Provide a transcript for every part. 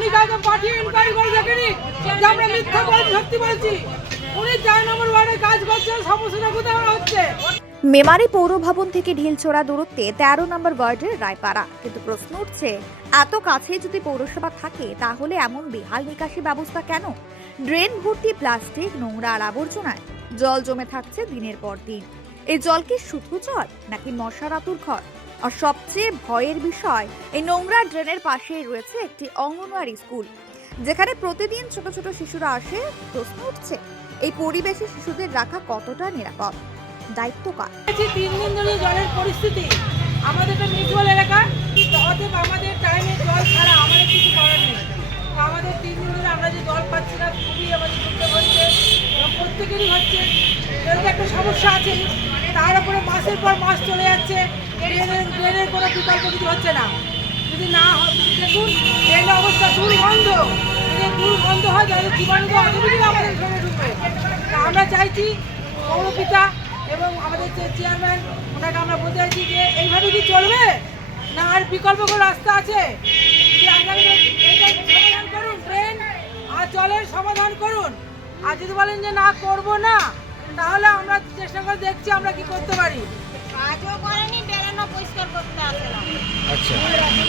উনি কাউকে পাঠিয়ে ইনকোয়ারি করে দেখেনি যে আমরা মিথ্যা বলছি সত্যি বলছি। উনি 4 নম্বর ওয়ার্ডে কাজ করছেন, সমস্যাটা কোথায় হচ্ছে। মেমারি পৌর ভবন থেকে ঢিলছোড়া দূরত্বে 13 নম্বর ওয়ার্ডের রায়পাড়া। কিন্তু প্রশ্ন উঠছে, এত কাছে যদি পৌরসভা থাকে তাহলে এমন বেহাল নিকাশি ব্যবস্থা কেন? ড্রেন ভর্তি প্লাস্টিক, নোংরা আর আবর্জনায় জল জমে থাকছে দিনের পর দিন। এই জল কি শুধু জল নাকি মশার আতুর ঘর? আর সবচেয়ে ভয়ের বিষয়, এই নোংরা ড্রেনের পাশেই রয়েছে একটি অঙ্গনওয়াড়ি স্কুল, যেখানে প্রতিদিন ছোট ছোট শিশুরা আসে। প্রশ্ন উঠছে, এই পরিবেশে শিশুদের রাখা কতটা নিরাপদ? দায়িত্ব কার? 3 দিন ধরে জলের পরিস্থিতি, আমাদের তো মিউচুয়াল এলাকা, অতএব আমাদের টাইমে জল ছাড়া আমাদের কিছু করার নেই। আমাদের 3 দিন ধরে আমরা যে জল পাচ্ছি না, খুবই আমাদের দুঃখ হচ্ছে, প্রত্যেকেরই হচ্ছে। এর একটা সমস্যা আছে, তার উপরে মাসের পর মাস চলে যাচ্ছে, ড্রেনের কোনো বিকল্প কিছু হচ্ছে না। যদি না হয় দেখুন, ড্রেনের অবস্থা দুর্গন্ধ, যদি দুর্গন্ধ হয় তাহলে জীবাণু অটোমেটিক আমাদের ঘরে ঢুকবে। আমরা চাইছি পৌরপিতা এবং আমাদের যে চেয়ারম্যান, ওনাকে আমরা বলতে চাইছি যে এইভাবে কি চলবে না আর বিকল্প কোনো রাস্তা আছে? যে আপনারা এটা সমাধান করুন, ড্রেন আর জলের সমাধান করুন। আর যদি বলেন যে না করব না, তাহলে আমরা চেষ্টা করে দেখছি আমরা কি করতে পারি। কাজও করেনি, বেড়ানো পরিষ্কার করতে আসে না। আচ্ছা,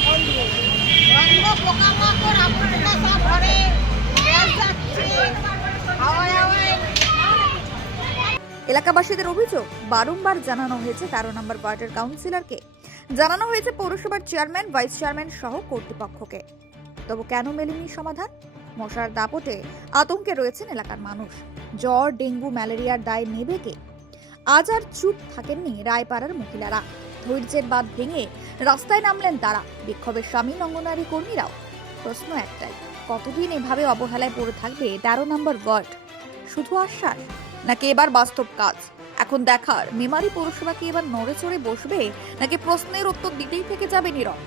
গন্ধ, পোকামাকড়, আবর্জনা সব ঘরে গ্যাস যাচ্ছে, হাওয়ায় হাওয়ায়। এলাকাবাসীদের অভিযোগ, বারংবার জানানো হয়েছে 13 নম্বর ওয়ার্ডের কাউন্সিলরকে, জানানো হয়েছে পৌরসভার চেয়ারম্যান, ভাইস চেয়ারম্যান সহ কর্তৃপক্ষকে। তবু কেন মেলেনি সমাধান? মশার দাপটে আতঙ্কে রয়েছেন এলাকার মানুষ। জ্বর, ডেঙ্গু, ম্যালেরিয়ার দায় নেবে কে? আজ আর চুপ থাকেননি রায়পাড়ার মহিলারা। ধৈর্যের বাঁধ ভেঙে রাস্তায় নামলেন তারা। বিক্ষোভের সামিল অঙ্গনওয়াড়ি কর্মীরাও। প্রশ্ন একটাই, কতদিন এভাবে অবহেলায় পড়ে থাকবে 13 নম্বর ওয়ার্ড? শুধু আশ্বাস নাকি এবার বাস্তব কাজ? এখন দেখার, মেমারি পৌরসভা কি এবার নড়ে চড়ে বসবে নাকি প্রশ্নের উত্তর দিতেই থেকে যাবে নীরব?